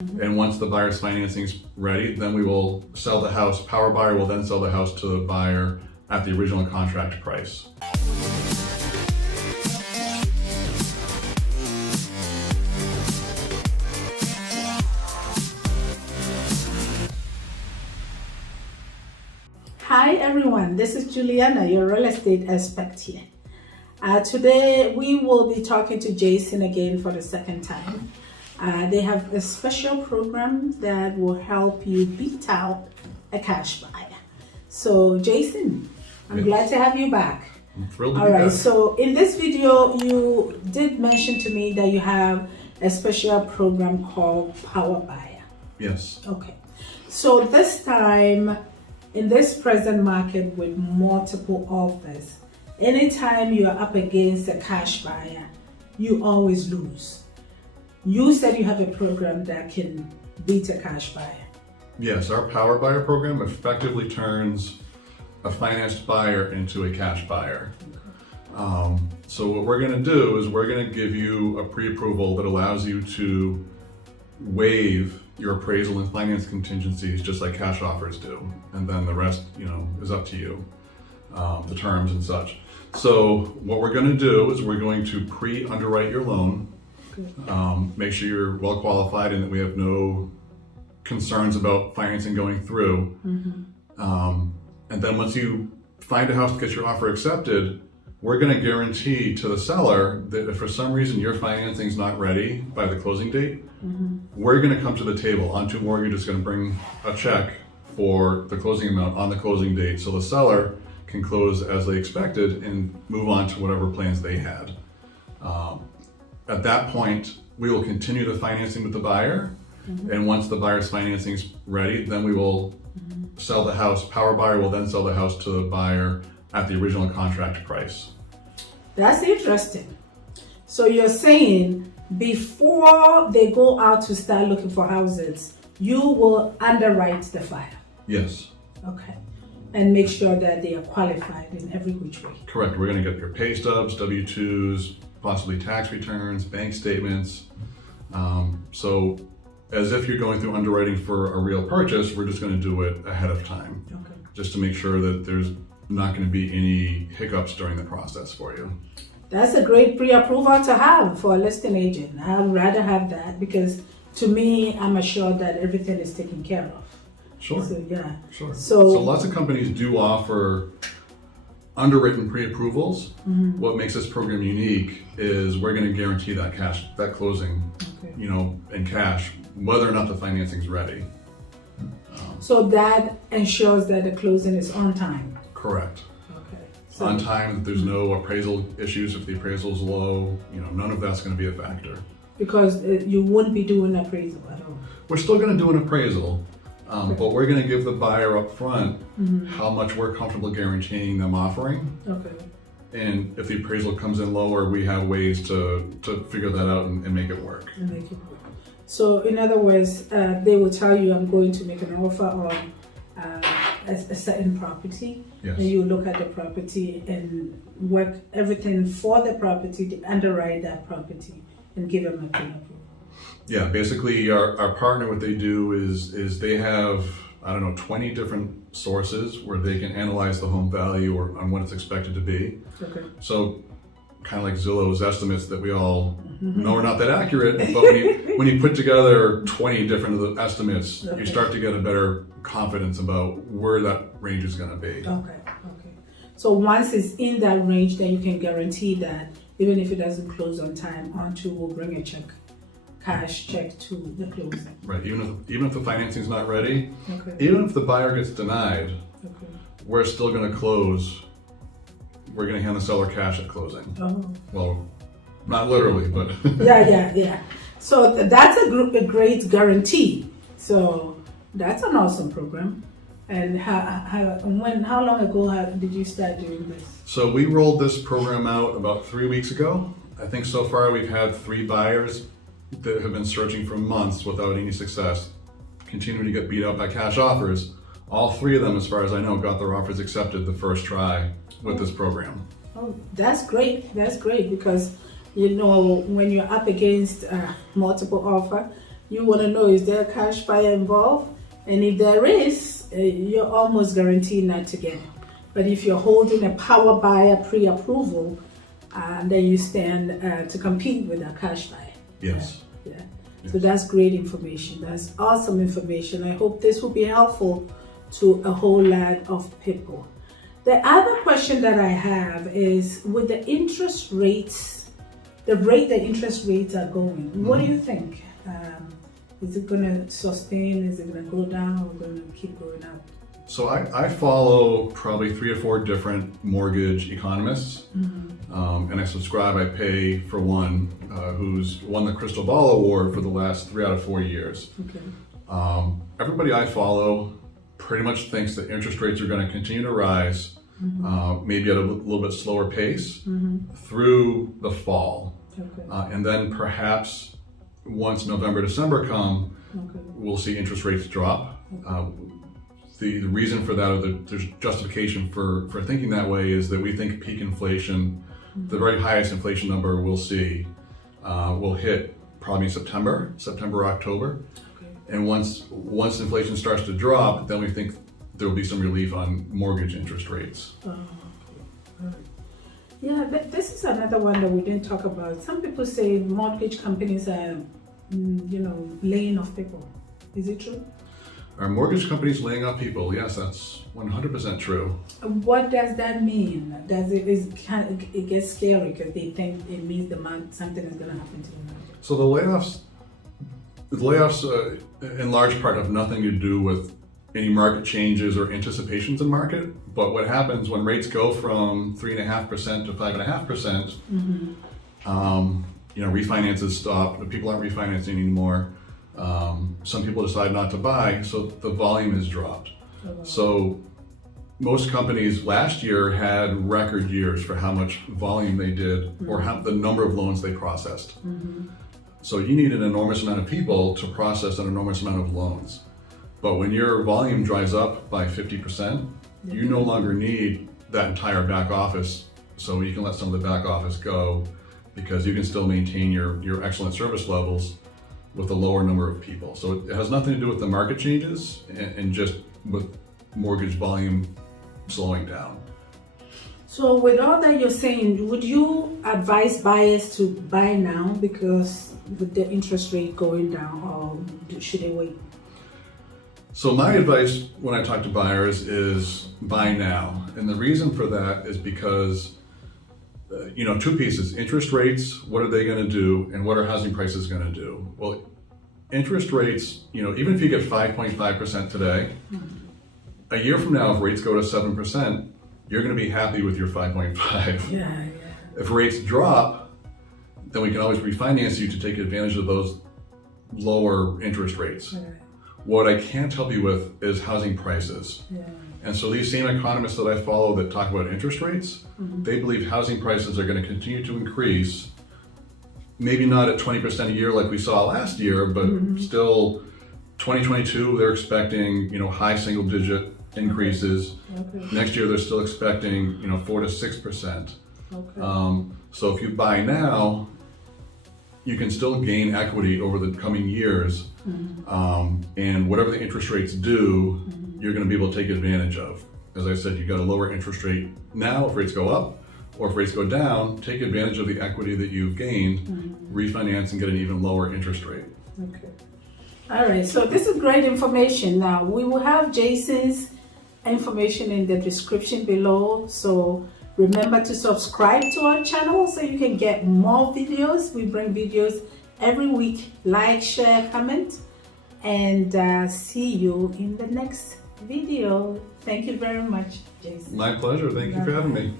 And once the buyer's financing is ready, then we will sell the house. Power buyer will then sell the house to the buyer at the original contract price. Hi everyone, this is Juliana, your real estate expert here. Today we will be talking to Jason again for the second time. They have a special program that will help you beat out a cash buyer. So Jason, I'm glad to have you back. I'm thrilled to All be right, back. so in this video you did mention to me that you have a special program called Power Buyer. Yes. Okay, so this time in this present market with multiple offers, anytime you're up against a cash buyer, you always lose. You said you have a program that can beat a cash buyer. Yes, our Power Buyer program effectively turns a financed buyer into a cash buyer. So what we're going to do is we're going to give you a pre-approval that allows you to waive your appraisal and finance contingencies just like cash offers do. And then the rest, is up to you, the terms and such. So what we're going to do is we're going to pre-underwrite your loan, make sure you're well qualified and that we have no concerns about financing going through. And then once you find a house to get your offer accepted, we're going to guarantee to the seller that if for some reason your financing is not ready by the closing date, we're going to come to the table. On2 Mortgage is going to bring a check for the closing amount on the closing date so the seller can close as they expected and move on to whatever plans they had. At that point, we will continue the financing with the buyer. And once the buyer's financing is ready, then we will sell the house. Power buyer will then sell the house to the buyer at the original contract price. That's interesting. So you're saying before they go out to start looking for houses, you will underwrite the file. Yes. Okay. And make sure that they are qualified in every which way. Correct. We're going to get your pay stubs, W-2s, possibly tax returns, bank statements. So as if you're going through underwriting for a real purchase, we're just going to do it ahead of time. Okay. Just to make sure that there's not going to be any hiccups during the process for you. That's a great pre-approval to have for a listing agent. I'd rather have that because to me, I'm assured that everything is taken care of. Sure. So, yeah. Sure. So Lots of companies do offer underwritten pre-approvals. What makes this program unique is we're going to guarantee that closing, in cash, whether or not the financing is ready. So that ensures that the closing is on time. Correct. Okay. So, On time, that there's no appraisal issues. If the appraisal is low, none of that's going to be a factor. because you wouldn't be doing appraisal at all. We're still going to do an appraisal, but we're going to give the buyer up front how much we're comfortable guaranteeing them offering. Okay. And if the appraisal comes in lower, we have ways to figure that out and make it work. And make it work. So in other words, they will tell you, I'm going to make an offer on a certain property. Yes. And you look at the property and work everything for the property, to underwrite that property and give them a pre-approval. Yeah, basically our partner, what they do is they have, 20 different sources where they can analyze the home value or on what it's expected to be. Okay. So kind of like Zillow's estimates that we all know are not that accurate, but when you put together 20 different of the estimates, you start to get a better confidence about where that range is going to be. Okay. So once it's in that range, then you can guarantee that even if it doesn't close on time, R2 will bring a cash check to the closing. Right, even if the financing's not ready, Okay. even if the buyer gets denied, Okay. we're still going to close. We're going to hand the seller cash at closing. Oh. Well, not literally, but Yeah. So that's a great guarantee. So that's an awesome program. And how long ago did you start doing this? So we rolled this program out about 3 weeks ago. I think so far we've had 3 buyers that have been searching for months without any success, continuing to get beat out by cash offers. All 3 of them, as far as I know, got their offers accepted the first try with this program. Oh, that's great. That's great because, when you're up against multiple offer, You want to know, is there a cash buyer involved? And if there is, you're almost guaranteed not to get it. But if you're holding a power buyer pre-approval, then you stand to compete with a cash buyer. Yes. Yeah. Yes. So that's great information. That's awesome information. I hope this will be helpful to a whole lot of people. The other question that I have is, with the interest rates, the interest rates are going, what do you think? Is it going to sustain? Is it going to go down, or going to keep going up? So I follow probably 3 or 4 different mortgage economists, and I subscribe. I pay for one who's won the Crystal Ball Award for the last 3 out of 4 years. Okay. Everybody I follow pretty much thinks that interest rates are going to continue to rise, maybe at a little bit slower pace through the fall. Okay. And then perhaps once November, December come, we'll see interest rates drop. The reason for that, or there's justification for thinking that way, is that we think peak inflation, the very highest inflation number we'll see, will hit probably in September, October. Okay. And once inflation starts to drop, then we think there will be some relief on mortgage interest rates. Yeah, this is another one that we didn't talk about. Some people say mortgage companies are, laying off people. Is it true? Are mortgage companies laying off people? Yes, that's 100% true. What does that mean? It gets scary because they think it means something is going to happen to them. So the layoffs in large part have nothing to do with any market changes or anticipations in market. But what happens when rates go from 3.5% to 5.5%? Refinances stop. People aren't refinancing anymore. Some people decide not to buy, so the volume has dropped. So most companies last year had record years for how much volume they did, or the number of loans they processed. So you need an enormous amount of people to process an enormous amount of loans. But when your volume dries up by 50%, you no longer need that entire back office, so you can let some of the back office go, because you can still maintain your excellent service levels with a lower number of people. So it has nothing to do with the market changes and just with mortgage volume slowing down. So with all that you're saying, would you advise buyers to buy now because with the interest rate going down, or should they wait? So my advice when I talk to buyers is buy now. And the reason for that is because, 2 pieces: interest rates, what are they going to do, and what are housing prices going to do? Well, interest rates, even if you get 5.5% today, a year from now, if rates go to 7%, you're going to be happy with your 5.5. Yeah. If rates drop, then we can always refinance you to take advantage of those lower interest rates. Right. What I can't help you with is housing prices. Yeah. And so these same economists that I follow that talk about interest rates, they believe housing prices are going to continue to increase, maybe not at 20% a year like we saw last year, but still 2022, they're expecting, high single digit increases. Okay. Next year, they're still expecting, 4 to 6%. Okay. So if you buy now, you can still gain equity over the coming years. And whatever the interest rates do, you're going to be able to take advantage of. As I said, you've got a lower interest rate now if rates go up, or if rates go down, take advantage of the equity that you've gained, refinance and get an even lower interest rate. Okay. All right, so this is great information. Now, we will have Jason's information in the description below. So remember to subscribe to our channel so you can get more videos. We bring videos every week. Like, share, comment, and see you in the next video. Thank you very much, Jason. My pleasure. Thank you for having me.